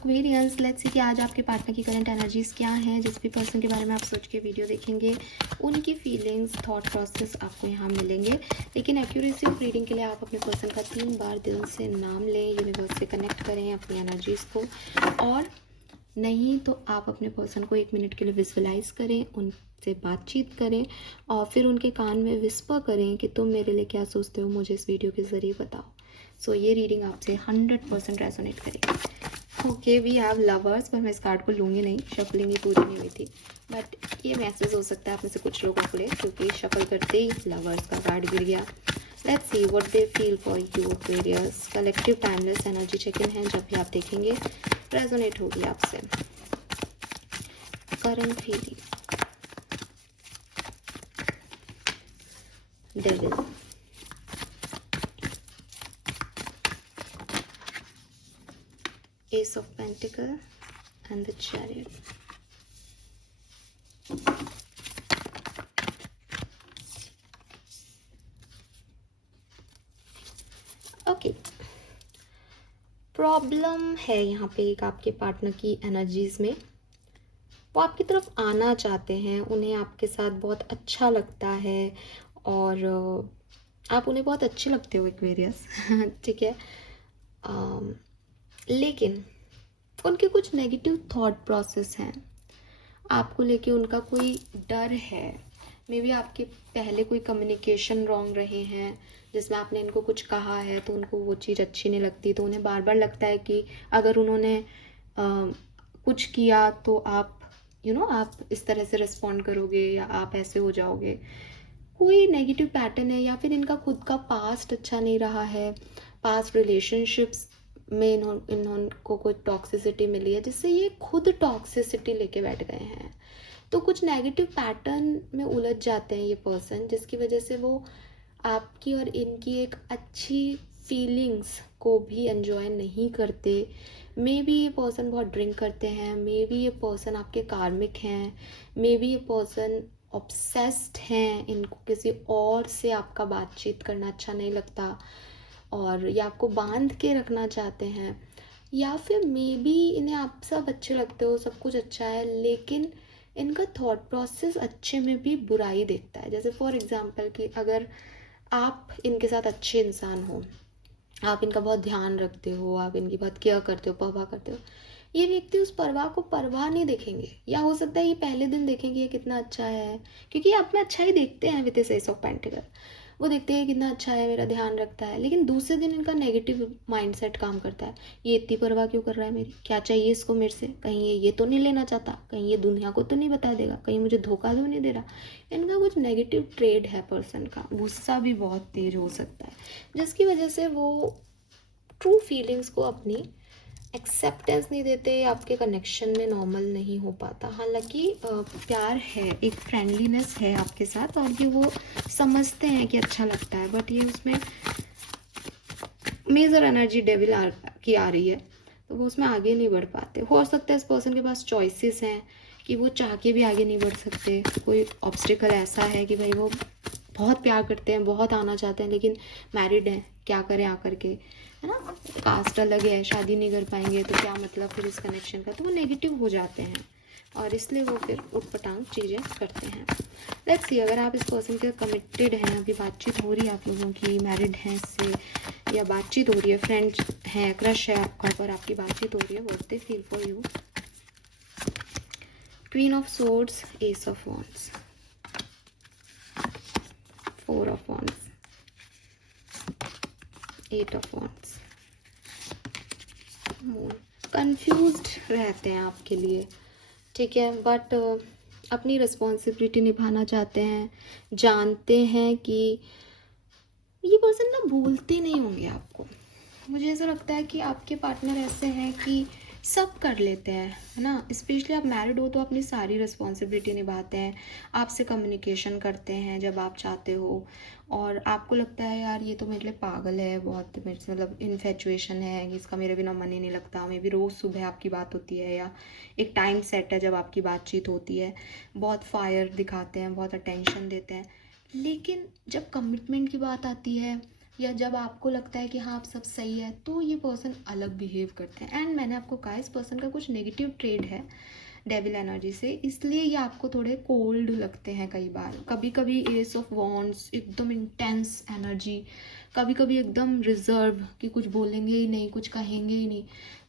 Aquarians, let's see कि आज आपके पार्टनर की करंट एनर्जीज क्या हैं। जिस भी पर्सन के बारे में आप सोच के वीडियो देखेंगे उनकी फीलिंग्स, थॉट प्रोसेस आपको यहाँ मिलेंगे। लेकिन एक्यूरेसी ऑफ रीडिंग के लिए आप अपने पर्सन का 3 बार दिल से नाम लें, यूनिवर्स से कनेक्ट करें अपनी एनर्जीज को, और नहीं तो आप अपने पर्सन को 1 मिनट के लिए विजुअलाइज करें, उनसे बातचीत करें और फिर उनके कान में विस्पर करें कि तुम मेरे लिए क्या सोचते हो, मुझे इस वीडियो के ज़रिए बताओ। सो ये रीडिंग आपसे 100% रेजोनेट करेगी। ओके, वी हैव लवर्स, पर मैं इस कार्ड को लूँगी नहीं, शफलिंग ही पूरी नहीं हुई थी, बट ये मैसेज हो सकता है आप में से कुछ लोगों के लिए, क्योंकि शफल करते ही लवर्स का कार्ड गिर गया। Let's see what they feel for you Aquarius. Collective timeless energy check in है, जब भी आप देखेंगे रेजोनेट होगी आपसे। Current feeling, devil, Ace of Pentacles and the Chariot. Okay, problem है यहाँ पे एक आपके पार्टनर की एनर्जीज में। वो आपकी तरफ आना चाहते हैं, उन्हें आपके साथ बहुत अच्छा लगता है और आप उन्हें बहुत अच्छे लगते हो एक्वेरियस ठीक है। लेकिन उनके कुछ नेगेटिव थॉट प्रोसेस हैं आपको लेके, उनका कोई डर है। मे बी आपके पहले कोई कम्युनिकेशन रॉन्ग रहे हैं जिसमें आपने इनको कुछ कहा है तो उनको वो चीज़ अच्छी नहीं लगती, तो उन्हें बार बार लगता है कि अगर उन्होंने कुछ किया तो आप आप इस तरह से रिस्पॉन्ड करोगे या आप ऐसे हो जाओगे। कोई नेगेटिव पैटर्न है, या फिर इनका खुद का पास्ट अच्छा नहीं रहा है, पास्ट रिलेशनशिप्स में इन्होंने कोई टॉक्सिसिटी मिली है जिससे ये खुद टॉक्सिसिटी लेके बैठ गए हैं। तो कुछ नेगेटिव पैटर्न में उलझ जाते हैं ये पर्सन, जिसकी वजह से वो आपकी और इनकी एक अच्छी फीलिंग्स को भी एंजॉय नहीं करते। मे बी ये पर्सन बहुत ड्रिंक करते हैं, मे बी ये पर्सन आपके कार्मिक हैं, मे बी ये पर्सन ऑब्सेस्ड हैं, इनको किसी और से आपका बातचीत करना अच्छा नहीं लगता और या आपको बांध के रखना चाहते हैं, या फिर मे बी इन्हें आप सब अच्छे लगते हो, सब कुछ अच्छा है, लेकिन इनका थॉट प्रोसेस अच्छे में भी बुराई देखता है। जैसे फॉर एग्जांपल कि अगर आप इनके साथ अच्छे इंसान हो, आप इनका बहुत ध्यान रखते हो, आप इनकी बहुत केयर करते हो, परवाह करते हो, ये व्यक्ति उस परवाह को परवाह नहीं देखेंगे, या हो सकता है ये पहले दिन देखेंगे ये कितना अच्छा है, क्योंकि आप में अच्छा ही देखते हैं with this S of pentacle. वो देखते हैं कितना अच्छा है, मेरा ध्यान रखता है, लेकिन दूसरे दिन इनका नेगेटिव माइंडसेट काम करता है। ये इतनी परवाह क्यों कर रहा है मेरी, क्या चाहिए इसको मेरे से, कहीं ये तो नहीं लेना चाहता, कहीं ये दुनिया को तो नहीं बता देगा, कहीं मुझे धोखा तो नहीं दे रहा। इनका कुछ नेगेटिव ट्रेड है पर्सन का। गुस्सा भी बहुत तेज हो सकता है, जिसकी वजह से वो ट्रू फीलिंग्स को अपनी एक्सेप्टेंस नहीं देते, आपके कनेक्शन में नॉर्मल नहीं हो पाता। हालांकि प्यार है, एक फ्रेंडलीनेस है आपके साथ और ये वो समझते हैं कि अच्छा लगता है, बट ये उसमें मेजर एनर्जी डेविल की आ रही है, तो वो उसमें आगे नहीं बढ़ पाते। हो सकता है इस पर्सन के पास चॉइसेस हैं कि वो चाह के भी आगे नहीं बढ़ सकते। कोई ऑब्स्टिकल ऐसा है कि भाई वो बहुत प्यार करते हैं, बहुत आना चाहते हैं, लेकिन मैरिड हैं, क्या करें आकर के, है ना, कास्ट अलग है, शादी नहीं कर पाएंगे तो क्या मतलब फिर इस कनेक्शन का, तो वो नेगेटिव हो जाते हैं और इसलिए वो फिर उटपटांग चीज़ें करते हैं। लेट्स सी, अगर आप इस पर्सन के कमिटेड हैं, अभी बातचीत हो रही है आप लोगों की, मैरिड हैं इससे, या बातचीत हो रही है, फ्रेंड्स हैं, क्रश है आपका पर आपकी बातचीत हो रही है, what they feel for you. Queen of swords, S of wands, 4 of wands, 8 of wands, moon. Confused रहते हैं आपके लिए, ठीक है, बट अपनी रिस्पॉन्सिबिलिटी निभाना चाहते हैं, जानते हैं कि ये पर्सन ना भूलते नहीं होंगे आपको। मुझे ऐसा लगता है कि आपके पार्टनर ऐसे हैं कि सब कर लेते हैं, है ना। स्पेशली आप मैरिड हो तो अपनी सारी रिस्पॉन्सिबिलिटी निभाते हैं, आपसे कम्युनिकेशन करते हैं जब आप चाहते हो, और आपको लगता है यार ये तो मेरे लिए पागल है, बहुत मेरे से मतलब इन्फेचुएशन है, इसका मेरे बिना मन ही नहीं लगता। मे बी रोज़ सुबह आपकी बात होती है या एक टाइम सेट है जब आपकी बातचीत होती है, बहुत फायर दिखाते हैं, बहुत अटेंशन देते हैं, लेकिन जब कमिटमेंट की बात आती है, या जब आपको लगता है कि हाँ आप सब सही है, तो ये पर्सन अलग बिहेव करते हैं। एंड मैंने आपको कहा इस पर्सन का कुछ नेगेटिव ट्रेड है डेविल एनर्जी से, इसलिए ये आपको थोड़े कोल्ड लगते हैं कई बार। कभी कभी एस ऑफ वॉन्ड्स एकदम इंटेंस एनर्जी, कभी कभी एकदम रिजर्व कि कुछ बोलेंगे ही नहीं, कुछ कहेंगे ही नहीं।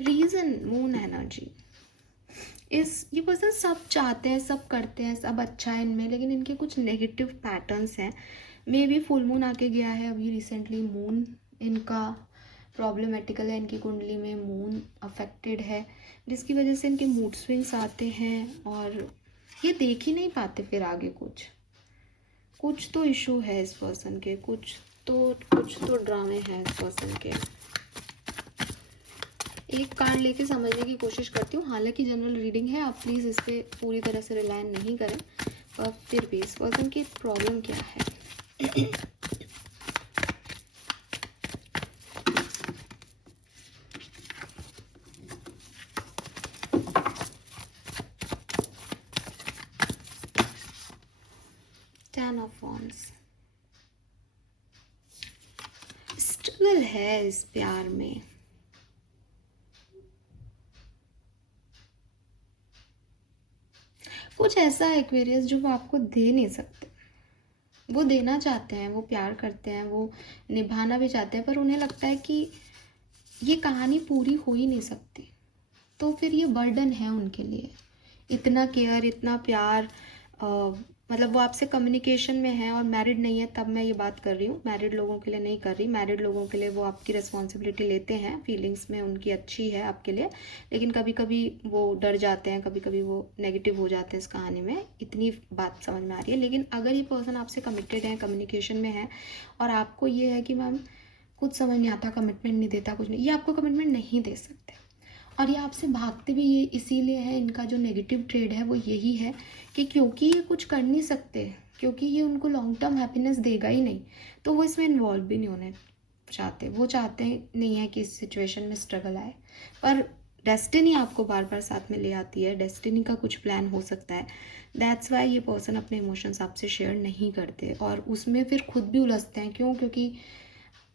Reason moon energy. ये पर्सन सब चाहते हैं, सब करते हैं, सब अच्छा है इनमें, लेकिन इनके कुछ नेगेटिव पैटर्न्स हैं। मे बी फुल मून आके गया है अभी रिसेंटली, मून इनका प्रॉब्लमेटिकल है, इनकी कुंडली में मून अफेक्टेड है, जिसकी वजह से इनके मूड स्विंग्स आते हैं और ये देख ही नहीं पाते फिर आगे कुछ तो इशू है इस पर्सन के, कुछ तो ड्रामे हैं इस पर्सन के। एक कार्ड लेके समझने की कोशिश करती हूँ, हालांकि जनरल रीडिंग है, आप प्लीज़ इस पर पूरी तरह से रिलाय नहीं करें, पर फिर भी इस पर्सन की प्रॉब्लम क्या है। 10 ऑफ वॉन्ड्स। स्ट्रगल है इस प्यार में, कुछ ऐसा है एक्वेरियस जो वो आपको दे नहीं सकते। वो देना चाहते हैं, वो प्यार करते हैं, वो निभाना भी चाहते हैं, पर उन्हें लगता है कि ये कहानी पूरी हो ही नहीं सकती, तो फिर ये बर्डन है उनके लिए। इतना केयर, इतना प्यार, मतलब वो आपसे कम्युनिकेशन में है और मैरिड नहीं है, तब मैं ये बात कर रही हूँ, मैरिड लोगों के लिए नहीं कर रही। मैरिड लोगों के लिए वो आपकी रिस्पॉन्सिबिलिटी लेते हैं, फीलिंग्स में उनकी अच्छी है आपके लिए, लेकिन कभी कभी वो डर जाते हैं, कभी कभी वो नेगेटिव हो जाते हैं इस कहानी में। इतनी बात समझ में आ रही है। लेकिन अगर ये पर्सन आपसे कमिटेड है, कम्युनिकेशन में है, और आपको ये है कि मैम कुछ समझ नहीं आता, कमिटमेंट नहीं देता, कुछ नहीं, ये आपको कमिटमेंट नहीं दे सकते, और ये आपसे भागते भी ये इसीलिए है। इनका जो नेगेटिव ट्रेड है वो यही है कि क्योंकि ये कुछ कर नहीं सकते, क्योंकि ये उनको लॉन्ग टर्म हैप्पीनेस देगा ही नहीं, तो वो इसमें इन्वॉल्व भी नहीं होने चाहते। वो चाहते नहीं है कि इस सिचुएशन में स्ट्रगल आए, पर डेस्टिनी आपको बार बार साथ में ले आती है, डेस्टिनी का कुछ प्लान हो सकता है। दैट्स वाई ये पर्सन अपने इमोशंस आपसे शेयर नहीं करते और उसमें फिर खुद भी उलझते हैं। क्यों? क्योंकि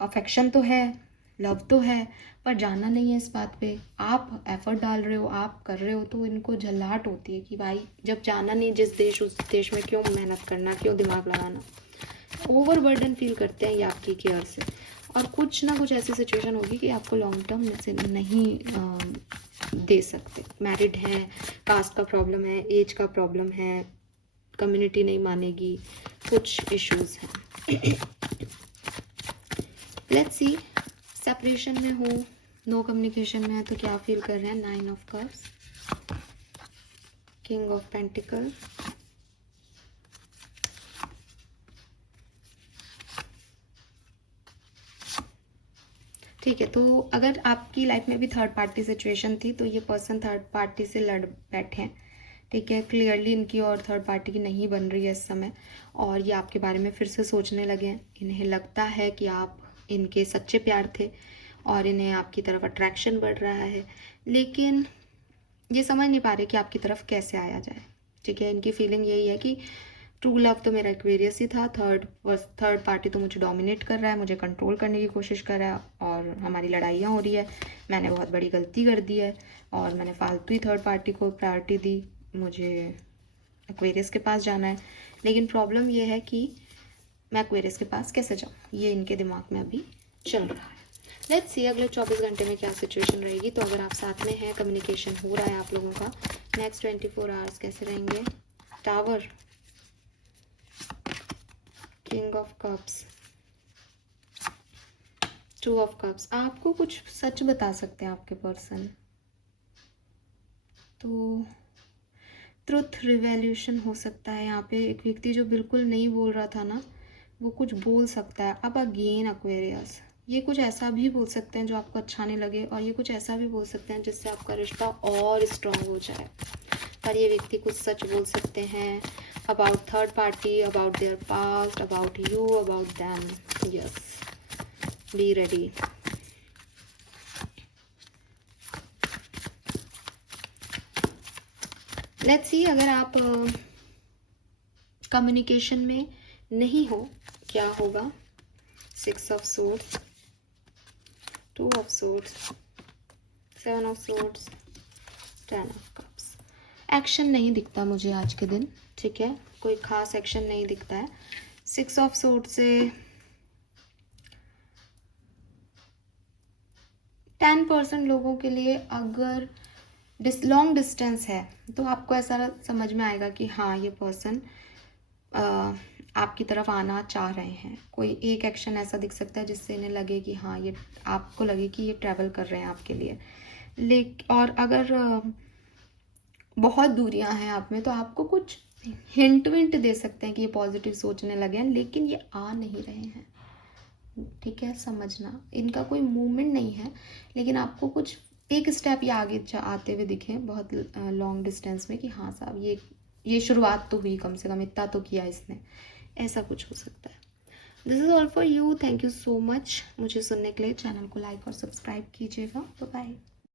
अफेक्शन तो है, लव तो है, पर जाना नहीं है इस बात पे। आप एफर्ट डाल रहे हो, आप कर रहे हो, तो इनको झल्लाहट होती है कि भाई जब जाना नहीं जिस देश, उस देश में क्यों मेहनत करना, क्यों दिमाग लगाना। ओवरबर्डन फील करते हैं ये आपकी केयर से, और कुछ ना कुछ ऐसी सिचुएशन होगी कि आपको लॉन्ग टर्म से नहीं दे सकते। मैरिड हैं, कास्ट का प्रॉब्लम है, एज का प्रॉब्लम है, कम्युनिटी नहीं मानेगी, कुछ इश्यूज हैं। लेट्स सी, सेपरेशन में हो, नो कम्युनिकेशन में है, तो क्या फील कर रहे हैं। 9 of cups, king of pentacle, ठीक है। तो अगर आपकी लाइफ में भी थर्ड पार्टी सिचुएशन थी, तो ये पर्सन थर्ड पार्टी से लड़ बैठे हैं, ठीक है। क्लियरली इनकी और थर्ड पार्टी की नहीं बन रही है इस समय, और ये आपके बारे में फिर से सोचने लगे हैं। इन्हें लगता है कि आप इनके सच्चे प्यार थे और इन्हें आपकी तरफ अट्रैक्शन बढ़ रहा है, लेकिन ये समझ नहीं पा रहे कि आपकी तरफ कैसे आया जाए, ठीक है। इनकी फीलिंग यही है कि ट्रू लव तो मेरा एक्वेरियस ही था, थर्ड पार्टी तो मुझे डोमिनेट कर रहा है, मुझे कंट्रोल करने की कोशिश कर रहा है, और हमारी लड़ाइयाँ हो रही है। मैंने बहुत बड़ी गलती कर दी है और मैंने फालतू ही थर्ड पार्टी को प्रायोरिटी दी, मुझे एक्वेरियस के पास जाना है। लेकिन प्रॉब्लम ये है कि मैं एक्वेरियस के पास कैसे जाऊँ, ये इनके दिमाग में अभी चल रहा है। लेट्स सी अगले 24 घंटे में क्या सिचुएशन रहेगी। तो अगर आप साथ में हैं, कम्युनिकेशन हो रहा है आप लोगों का, नेक्स्ट 24 आवर्स कैसे रहेंगे। Tower, king of cups, 2 of cups. आपको कुछ सच बता सकते हैं आपके पर्सन, तो ट्रुथ रिवैल्यूशन हो सकता है यहाँ पे। एक व्यक्ति जो बिल्कुल नहीं बोल रहा था ना, वो कुछ बोल सकता है अब अगेन। एक्वेरियस, ये कुछ ऐसा भी बोल सकते हैं जो आपको अच्छा नहीं लगे, और ये कुछ ऐसा भी बोल सकते हैं जिससे आपका रिश्ता और स्ट्रांग हो जाए। पर ये व्यक्ति कुछ सच बोल सकते हैं about third party, about their past, about you, about them. Yes, be ready. Let's see अगर आप कम्युनिकेशन में नहीं हो क्या होगा। 6 of suits, 2 of suits, 7 of suits, 10 of cups. Action नहीं दिखता मुझे आज के दिन, ठीक है, कोई खास एक्शन नहीं दिखता है। 6 ऑफ सूट से 10% लोगों के लिए अगर लॉन्ग डिस्टेंस है तो आपको ऐसा समझ में आएगा कि हाँ ये पर्सन आपकी तरफ आना चाह रहे हैं। कोई एक एक्शन ऐसा दिख सकता है जिससे इन्हें लगे कि हाँ ये आपको लगे कि ये ट्रैवल कर रहे हैं आपके लिए। और अगर बहुत दूरियां हैं आप में तो आपको कुछ हिंट विंट दे सकते हैं कि ये पॉजिटिव सोचने लगे हैं, लेकिन ये आ नहीं रहे हैं, ठीक है, समझना। इनका कोई मूवमेंट नहीं है, लेकिन आपको कुछ एक स्टेप ये आगे आते हुए दिखे बहुत लॉन्ग डिस्टेंस में कि हाँ साहब ये शुरुआत तो हुई, कम से कम इतना तो किया इसने, ऐसा कुछ हो सकता है। This is all for you. Thank you so much मुझे सुनने के लिए। चैनल को लाइक और सब्सक्राइब कीजिएगा। Bye bye.